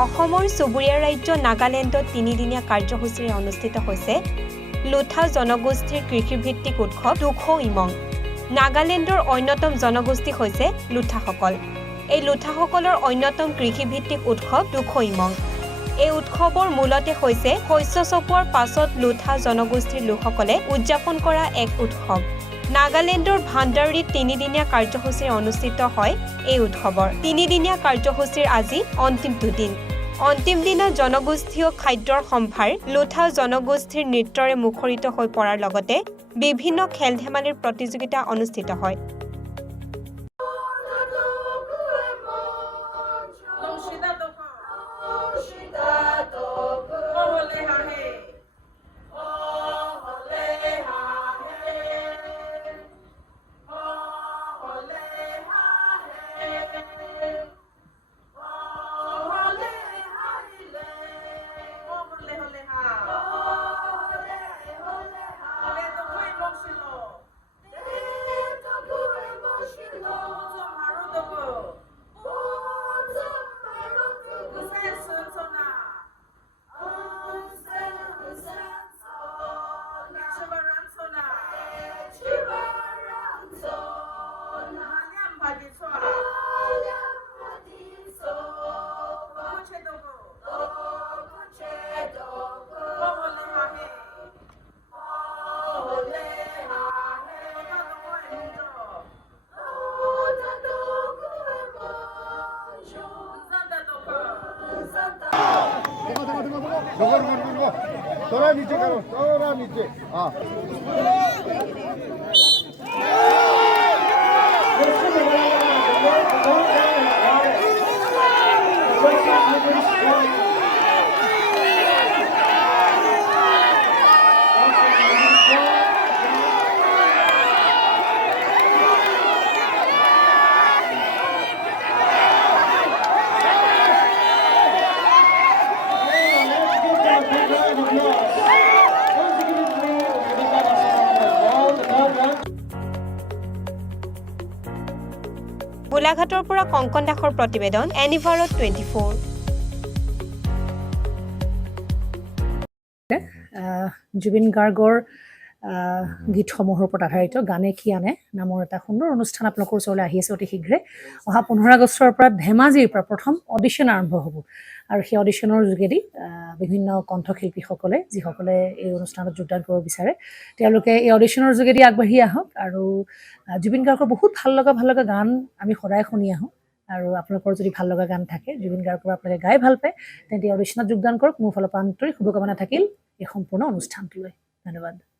অসমৰ চুবুৰীয়া ৰাজ্য নাগালেণ্ডত তিনিদিনীয়া কাৰ্যসূচীৰে অনুষ্ঠিত হৈছে লোথা জনগোষ্ঠীৰ কৃষিভিত্তিক উৎসৱ দুখৌ ইমং। নাগালেণ্ডৰ অন্যতম জনগোষ্ঠী হৈছে লোথাসকল। এই লোথাসকলৰ অন্যতম কৃষিভিত্তিক উৎসৱ দুখৌ ইমং। এই উৎসৱৰ মূলতে হৈছে শস্য চপোৱাৰ পাছত লোথা জনগোষ্ঠীৰ লোকসকলে উদযাপন কৰা এক উৎসৱ। নাগালেণ্ডৰ ভাণ্ডাৰীত তিনিদিনীয়া কাৰ্যসূচীৰে অনুষ্ঠিত হয় এই উৎসৱৰ। তিনিদিনীয়া কাৰ্যসূচীৰ আজি অন্তিম দুদিন। অন্তিম দিনা জনগোষ্ঠীয় খাদ্যৰ সম্ভাৰ লোথা জনগোষ্ঠীৰ নৃত্যৰে মুখৰিত হৈ পৰাৰ লগতে বিভিন্ন খেল-ধেমালিৰ প্ৰতিযোগিতা অনুষ্ঠিত হয়। थोड़ा नीचे करो, थोड़ा नीचे। हाँ গোলাঘাটৰ পৰা কংকন দাসৰ প্ৰতিবেদন, এনিভাৰত 24। জুবিন গাৰ্গৰ গীতসমূহৰ ওপৰত আধাৰিত গানে কি আনে নামৰ এটা সুন্দৰ অনুষ্ঠান আপোনালোকৰ ওচৰলৈ আহি আছে অতি শীঘ্ৰে। অহা 15 আগষ্টৰ পৰা ধেমাজিৰ পৰা প্ৰথম অডিশ্যন আৰম্ভ হ'ব আৰু সেই অডিশ্যনৰ যোগেদি বিভিন্ন কণ্ঠশিল্পীসকলে যিসকলে এই অনুষ্ঠানত যোগদান কৰিব বিচাৰে তেওঁলোকে এই অডিশ্যনৰ যোগেদি আগবাঢ়ি আহক আৰু জুবিন গাৰ্গৰ বহুত ভাল লগা গান আমি সদায় শুনি আহোঁ আৰু আপোনালোকৰ যদি ভাল লগা গান থাকে জুবিন গাৰ্গৰ আপোনালোকে গাই ভাল পায় তেন্তে অডিশ্যনত যোগদান কৰক। মোৰ ফালৰ পৰা আন্তৰিক শুভকামনা থাকিল এই সম্পূৰ্ণ অনুষ্ঠানটোলৈ। ধন্যবাদ।